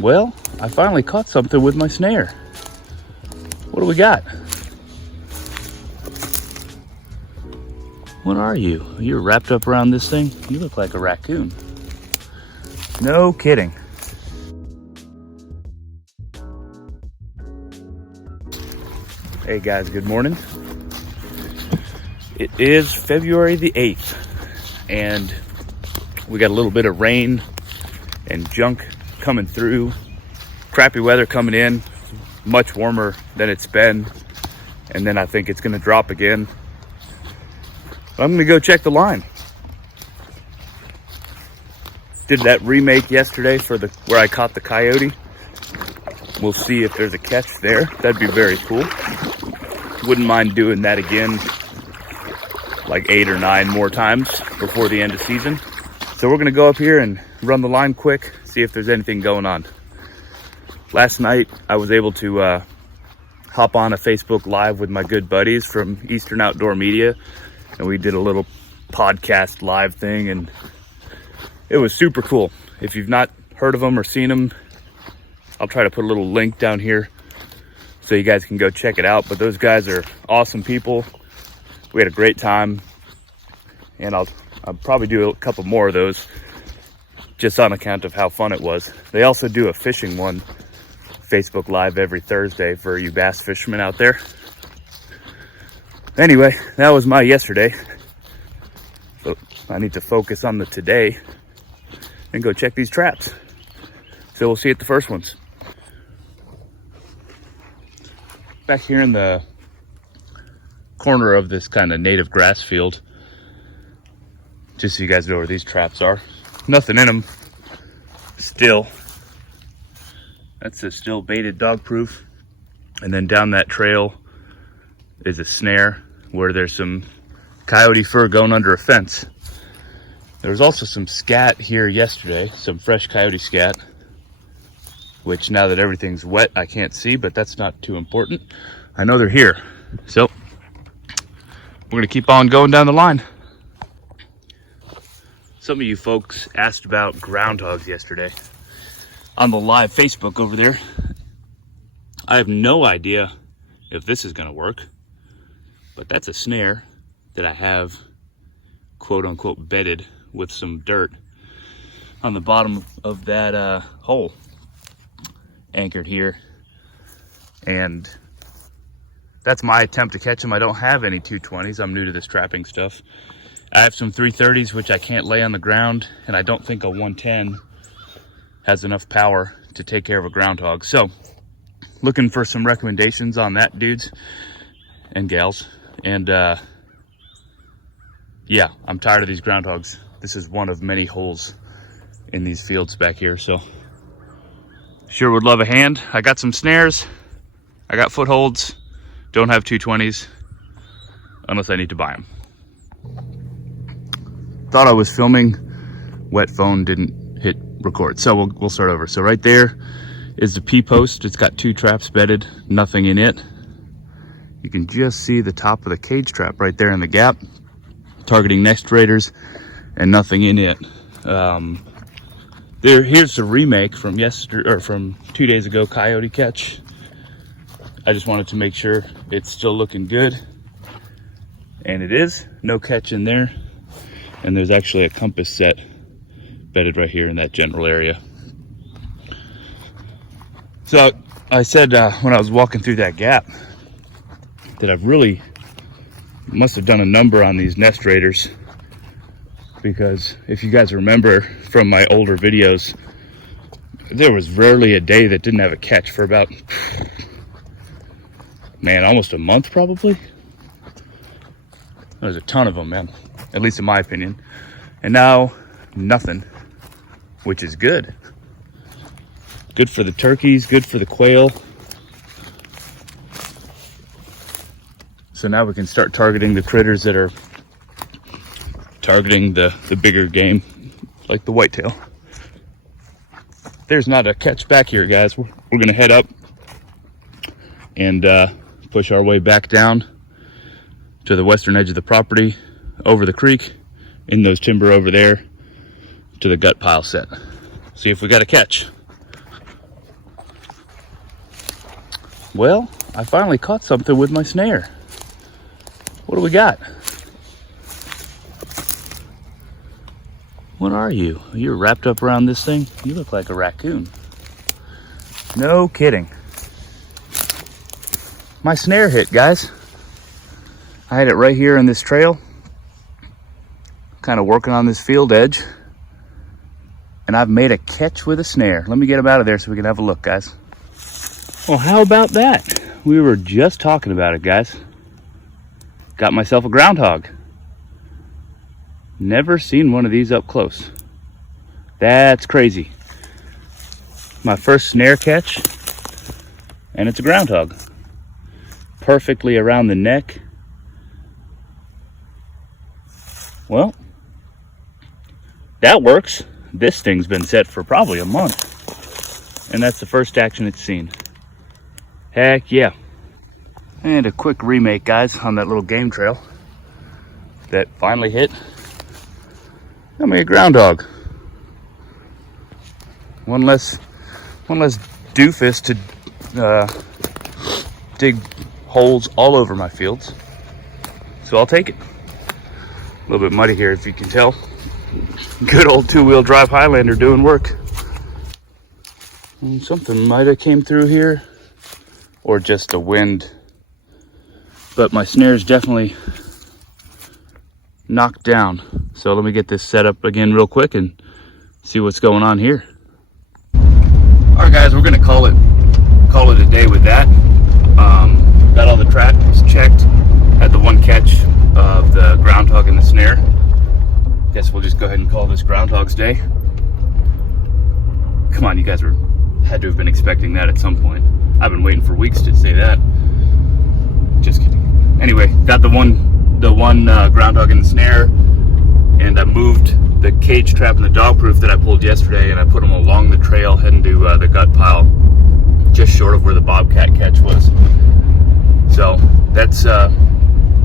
Well, I finally caught something with my snare. What do we got? What are you? You're wrapped up around this thing? You look like a raccoon. No kidding. Hey guys, good morning. It is February the 8th, and we got a little bit of rain and junk coming through. Crappy weather coming in, much warmer than it's been, and then I think it's gonna drop again. I'm gonna go check the line. Did that remake yesterday for where I caught the coyote. We'll see if there's a catch there. That'd be very cool. Wouldn't mind doing that again, like 8 or 9 more times before the end of season. So we're gonna go up here and run the line quick, see if there's anything going on. Last night, I was able to hop on a Facebook Live with my good buddies from Eastern Outdoor Media, and we did a little podcast live thing, and it was super cool. If you've not heard of them or seen them, I'll try to put a little link down here so you guys can go check it out. But those guys are awesome people. We had a great time, and I'll probably do a couple more of those just on account of how fun it was. They also do a fishing one, Facebook Live, every Thursday for you bass fishermen out there. Anyway, that was my yesterday. So I need to focus on the today and go check these traps. So we'll see at the first ones. Back here in the corner of this kind of native grass field, just so you guys know where these traps are. Nothing in them still. That's a still baited dog proof. And then down that trail is a snare where there's some coyote fur going under a fence. There was also some scat here yesterday, some fresh coyote scat, which now that everything's wet, I can't see, but that's not too important. I know they're here. So we're gonna keep on going down the line. Some of you folks asked about groundhogs yesterday on the live Facebook over there. I have no idea if this is gonna work, but that's a snare that I have quote unquote bedded with some dirt on the bottom of that hole, anchored here. And that's my attempt to catch them. I don't have any 220s. I'm new to this trapping stuff. I have some 330s, which I can't lay on the ground, and I don't think a 110 has enough power to take care of a groundhog. So looking for some recommendations on that, dudes and gals. And yeah, I'm tired of these groundhogs. This is one of many holes in these fields back here. So sure would love a hand. I got some snares, I got footholds, don't have 220s unless I need to buy them. Thought I was filming, wet phone didn't hit record, so we'll start over. So right there is the P-post. It's got 2 traps bedded, nothing in it. You can just see the top of the cage trap right there in the gap, targeting next raiders, and nothing in it. Here's the remake from yesterday, or from 2 days ago, coyote catch. I just wanted to make sure it's still looking good, and it is. No catch in there, and there's actually a compass set bedded right here in that general area. So I said when I was walking through that gap that I've really must have done a number on these nest raiders, because if you guys remember from my older videos, there was rarely a day that didn't have a catch for about, man, almost a month probably. There's a ton of them, man, at least in my opinion. And now nothing, which is good. Good for the turkeys, good for the quail. So now we can start targeting the critters that are targeting the bigger game, like the whitetail. There's not a catch back here, guys. We're gonna head up and push our way back down to the western edge of the property, over the creek, in those timber over there, to the gut pile set. See if we got a catch. Well, I finally caught something with my snare. What do we got? What are you? You're wrapped up around this thing? You look like a raccoon. No kidding. My snare hit, guys. I had it right here in this trail, kind of working on this field edge, and I've made a catch with a snare. Let me get him out of there so we can have a look, guys. Well, how about that? We were just talking about it, guys. Got myself a groundhog. Never seen one of these up close. That's crazy. My first snare catch, and it's a groundhog. Perfectly around the neck. Well, that works. This thing's been set for probably a month, and that's the first action it's seen. Heck yeah. And a quick remake, guys, on that little game trail that finally hit. Got me a groundhog. One less doofus to dig holes all over my fields. So I'll take it. A little bit muddy here, if you can tell. Good old two-wheel drive Highlander doing work. And something might have came through here, or just the wind. But my snare's definitely knocked down. So let me get this set up again real quick and see what's going on here. All right, guys, we're gonna call it a day with that. Got all the traps checked. Had the one catch of the groundhog and the snare. Guess we'll just go ahead and call this Groundhog's Day. Come on, you guys had to have been expecting that at some point. I've been waiting for weeks to say that. Just kidding. Anyway, got the one groundhog and the snare, and I moved the cage trap and the dog proof that I pulled yesterday, and I put them along the trail heading to the gut pile, just short of where the bobcat catch was. So that's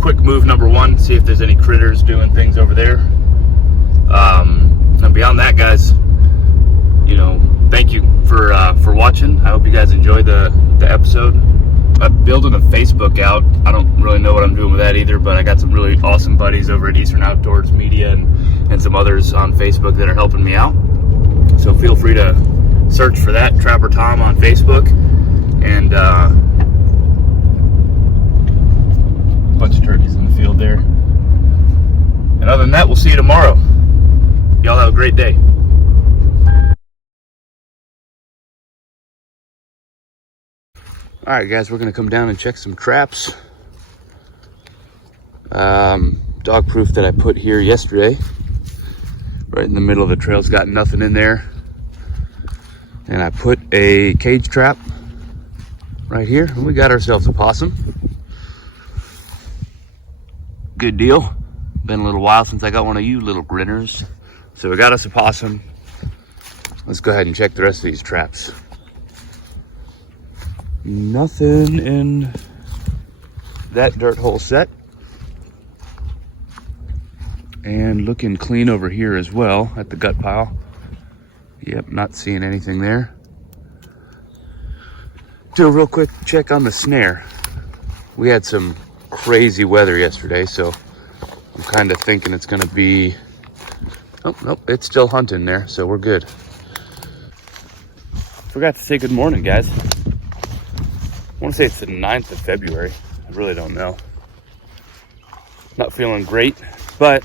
quick move number one. See if there's any critters doing things over there. And beyond that, guys, thank you for watching. I hope you guys enjoyed the episode. I'm building a Facebook out. I don't really know what I'm doing with that either, but I got some really awesome buddies over at Eastern Outdoors Media and some others on Facebook that are helping me out. So feel free to search for that, Trapper Tom, on Facebook. And a bunch of turkeys in the field there. And other than that, we'll see you tomorrow. Y'all have a great day. All right, guys, we're gonna come down and check some traps. Dog proof that I put here yesterday, right in the middle of the trail's got nothing in there. And I put a cage trap right here, and we got ourselves a possum. Good deal. Been a little while since I got one of you little grinners. So we got us a possum. Let's go ahead and check the rest of these traps. Nothing in that dirt hole set. And looking clean over here as well at the gut pile. Yep, not seeing anything there. Do a real quick check on the snare. We had some crazy weather yesterday, so I'm kind of thinking it's gonna be, oh, nope, it's still hunting there, so we're good. Forgot to say good morning, guys. I want to say it's the 9th of February. I really don't know. Not feeling great, but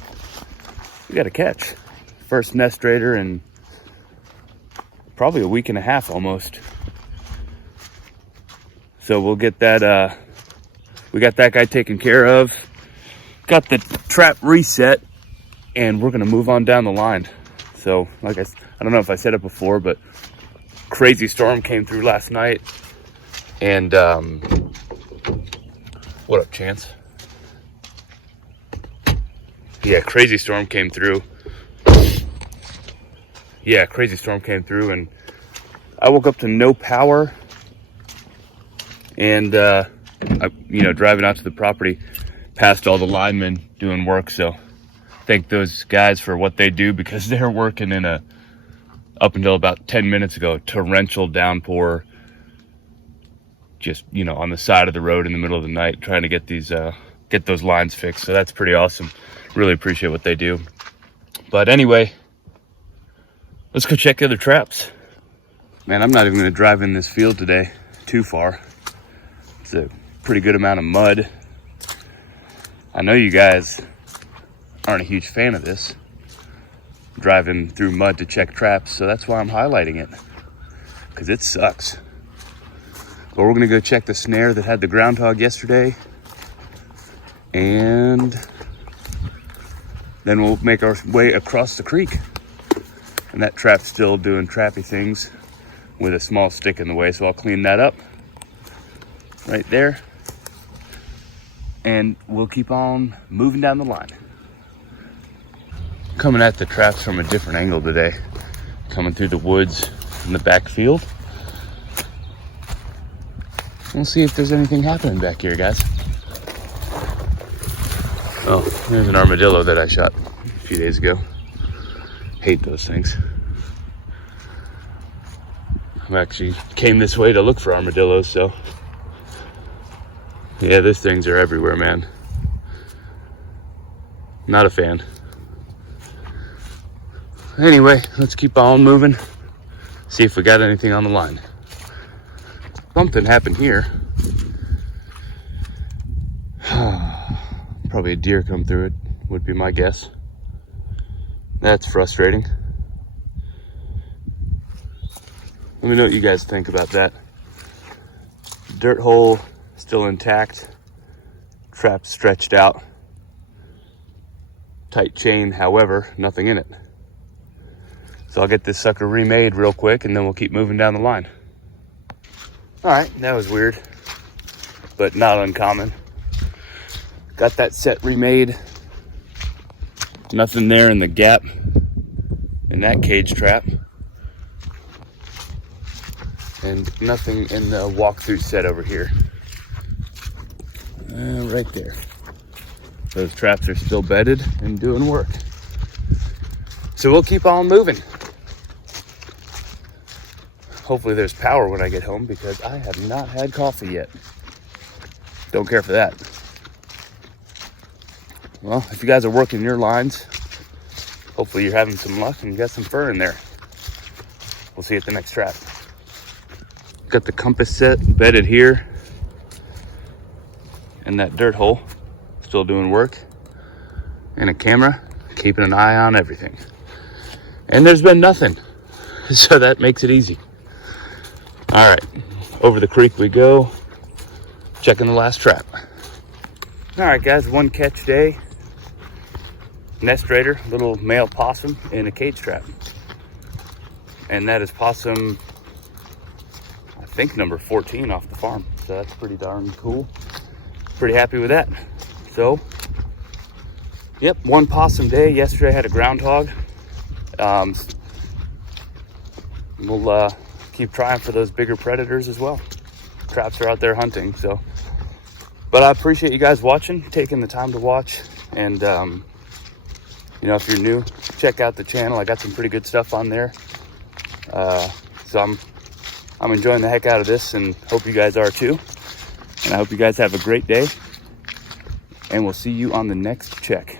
we got a catch. First nest raider in probably a week and a half almost. So we'll get that, we got that guy taken care of. Got the trap reset, and we're gonna move on down the line. So like I don't know if I said it before, but crazy storm came through last night. And what up, Chance? Yeah, crazy storm came through. And I woke up to no power. And driving out to the property, past all the linemen doing work. So thank those guys for what they do, because they're working in up until about 10 minutes ago, torrential downpour. just, you know, on the side of the road in the middle of the night trying to get these get those lines fixed. So that's pretty awesome. Really appreciate what they do. But anyway, let's go check the other traps. Man, I'm not even going to drive in this field today too far. It's a pretty good amount of mud. I know you guys aren't a huge fan of this, driving through mud to check traps, so that's why I'm highlighting it, because it sucks. But we're gonna go check the snare that had the groundhog yesterday, and then we'll make our way across the creek. And that trap's still doing trappy things with a small stick in the way, so I'll clean that up right there. And we'll keep on moving down the line. Coming at the traps from a different angle today. Coming through the woods in the backfield. We'll see if there's anything happening back here, guys. Oh, there's an armadillo that I shot a few days ago. Hate those things. I actually came this way to look for armadillos, so yeah, those things are everywhere, man. Not a fan. Anyway, let's keep on moving. See if we got anything on the line. Something happened here. Probably a deer come through it, would be my guess. That's frustrating. Let me know what you guys think about that. Dirt hole still intact, trap stretched out, tight chain, however, nothing in it. So I'll get this sucker remade real quick and then we'll keep moving down the line. All right, that was weird, but not uncommon. Got that set remade. Nothing there in the gap in that cage trap. And nothing in the walkthrough set over here. Right there. Those traps are still bedded and doing work. So we'll keep on moving. Hopefully there's power when I get home, because I have not had coffee yet. Don't care for that. Well, if you guys are working your lines, hopefully you're having some luck and you got some fur in there. We'll see you at the next trap. Got the compass set bedded here. And that dirt hole, still doing work. And a camera, keeping an eye on everything. And there's been nothing, so that makes it easy. All right, over the creek we go, checking the last trap. All right, guys, one catch day. Nest raider, little male possum in a cage trap. And that is possum, I think, number 14 off the farm. So that's pretty darn cool. Pretty happy with that. So, yep, one possum day. Yesterday I had a groundhog. We'll keep trying for those bigger predators as well. Traps are out there hunting, so. But I appreciate you guys watching, taking the time to watch. And, you know, if you're new, check out the channel. I got some pretty good stuff on there. So I'm enjoying the heck out of this, and hope you guys are too. And I hope you guys have a great day. And we'll see you on the next check.